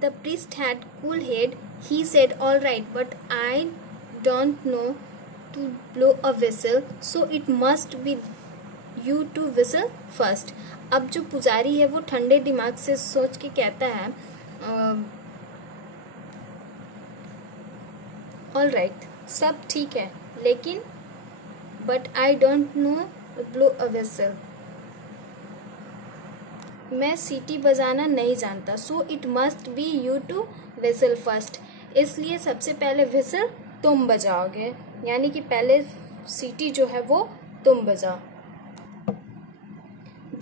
The priest had cool head. He said, "All right, but I don't know to blow a whistle, so it must be you to whistle first." अब जो पुजारी है वो ठंडे दिमाग से सोच के कहता है, ऑल राइट, सब ठीक है, लेकिन but I don't know blow a whistle, मैं सीटी बजाना नहीं जानता, so it must be you to whistle first, इसलिए सबसे पहले विसल तुम बजाओगे, यानी कि पहले सीटी जो है वो तुम बजाओ।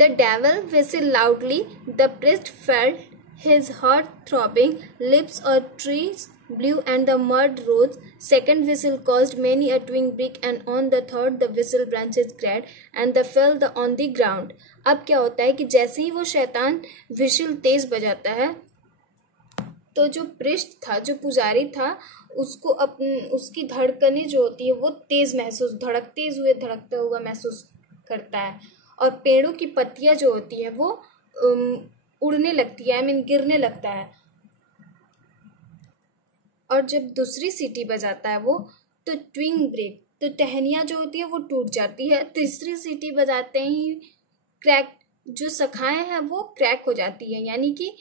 The devil whistled loudly. The priest felt his heart throbbing. Lips or trees blew and the mud rose. Second whistle caused many a twig break, and on the third the whistle branches cracked and the fell on the ground. अब क्या होता है कि जैसे ही वो शैतान we shall तेज बजाता है तो जो पृष्ठ था, जो पुजारी था, उसको उसकी धड़कनें जो होती है वो धड़कते हुए महसूस करता है, और पेड़ों की पत्तियां जो होती है वो उड़ने लगती है, गिरने लगता है। और जब दूसरी सीटी बजाता है वो, तो ट्विंग ब्रेक, तो टहनियाँ जो होती है वो टूट जाती है। तीसरी सीटी बजाते ही क्रैक, जो शाखाएं हैं वो क्रैक हो जाती है, यानी कि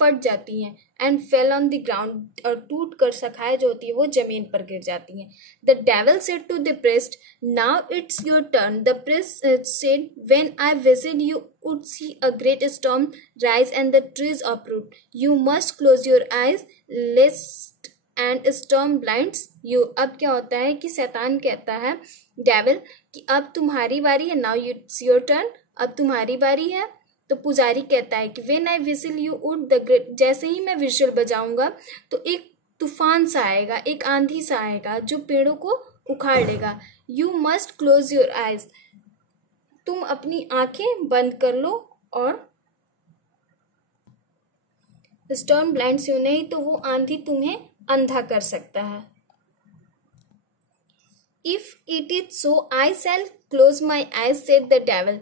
फट जाती हैं। And fell on the ground, और टूट कर शाखाएं जो होती है वो जमीन पर गिर जाती हैं। The devil said to the priest, now it's your turn. The priest said, when I visit you would see a great storm rise and the trees uproot, you must close your eyes lest and storm blinds you. अब क्या होता है कि शैतान कहता है devil कि अब तुम्हारी बारी है, नाउ इट्स योर टर्न, अब तुम्हारी बारी है। तो पुजारी कहता है कि when I whistle you would the great, जैसे ही मैं विशल बजाऊंगा तो एक तूफान सा आएगा, एक आंधी सा आएगा जो पेड़ों को उखाड़ लेगा। You must close your eyes, तुम अपनी आंखें बंद कर लो, और स्टॉर्म ब्लाइंड्स यू, नहीं तो वो आंधी तुम्हें अंधा कर सकता है। If it is so I shall close my eyes, said the devil.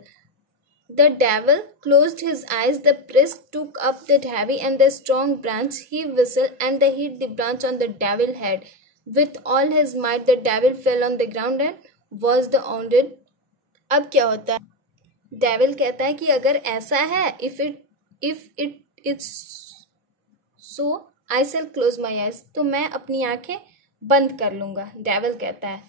The devil closed his eyes. The priest took up the heavy and the strong branch. He whistled and they hit the branch on the devil's head. With all his might, the devil fell on the ground and was the wounded. अब क्या होता है? Devil कहता है कि अगर ऐसा है, if it is so, I shall close my eyes. तो मैं अपनी आंखें बंद कर लूंगा, डेविल कहता है।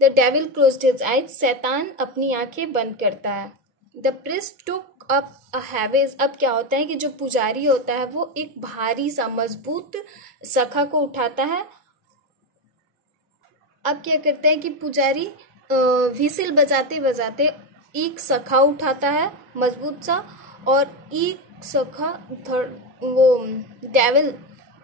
The devil closed his eyes. शैतान अपनी आंखें बंद करता है। The priest took up a heavy, अब क्या होता है कि जो पुजारी होता है वो एक भारी सा मजबूत शाखा को उठाता है। अब क्या करता है कि पुजारी व्हिसिल बजाते बजाते एक शाखा उठाता है मजबूत सा, और एक शाखा वो डेविल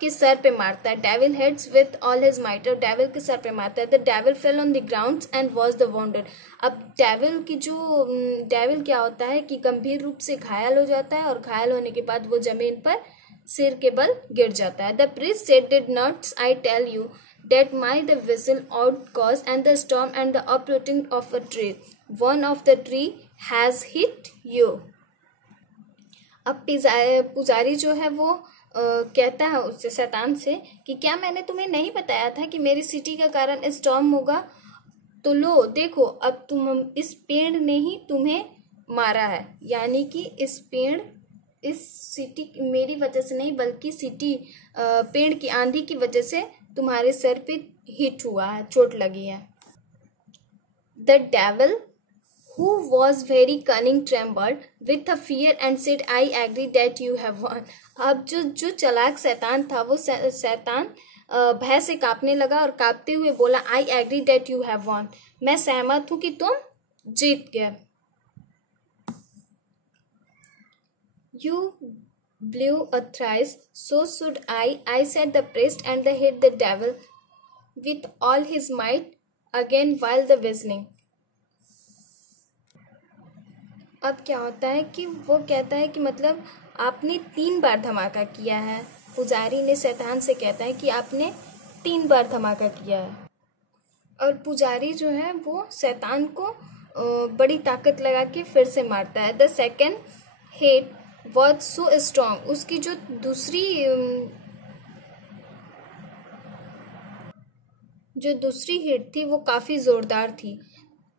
के सर पे मारता है। Devil heads with all his might, और डेविल के सर पे मारता है। The devil fell on the ground and was the bounded. अब डेविल क्या होता है कि गंभीर रूप से घायल हो जाता है, और घायल होने के बाद वो जमीन पर सिर के बल गिर जाता है। The priest said, did not I tell you that my the whistle out cause and the storm and the uprooting of a tree, one of the tree has hit you. अब पुजारी जो है वो कहता है उससे, शैतान से, कि क्या मैंने तुम्हें नहीं बताया था कि मेरी सिटी का कारण स्टॉर्म होगा? तो लो देखो, अब इस पेड़ ने ही तुम्हें मारा है, यानी कि इस सिटी मेरी वजह से नहीं, बल्कि सिटी पेड़ की आंधी की वजह से तुम्हारे सर पे हिट हुआ है, चोट लगी है। The devil who was very cunning trembled with a fear and said, I agree that you have won. अब जो चालाक शैतान था, वो शैतान भय से कांपने लगा और कांपते हुए बोला, I agree that you have won. मैं सहमत हूं कि तुम जीत गए। You blew a thrice, so should I said the priest, and they hit the devil with all his might again while the whistling. अब क्या होता है कि वो कहता है कि मतलब आपने 3 बार धमाका किया है। पुजारी ने शैतान से कहता है कि आपने 3 बार धमाका किया है, और पुजारी जो है वो शैतान को बड़ी ताकत लगा के फिर से मारता है। The second hit was so strong, उसकी जो दूसरी हिट थी वो काफ़ी ज़ोरदार थी।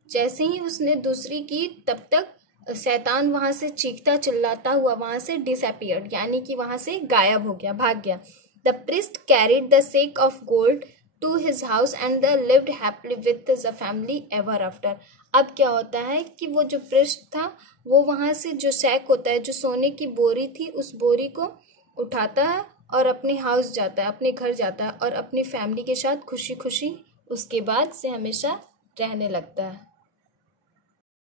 जैसे ही उसने दूसरी की तब तक शैतान वहाँ से चीखता चिल्लाता हुआ वहाँ से डिसअपियर्ड, यानी कि वहाँ से गायब हो गया, भाग गया। The priest carried the sack of gold to his house and the lived happily with the family ever after. अब क्या होता है कि वो जो प्रिस्ट था वो वहाँ से जो सैक होता है, जो सोने की बोरी थी, उस बोरी को उठाता है और अपने हाउस जाता है, अपने घर जाता है और अपनी फैमिली के साथ खुशी खुशी उसके बाद से हमेशा रहने लगता है।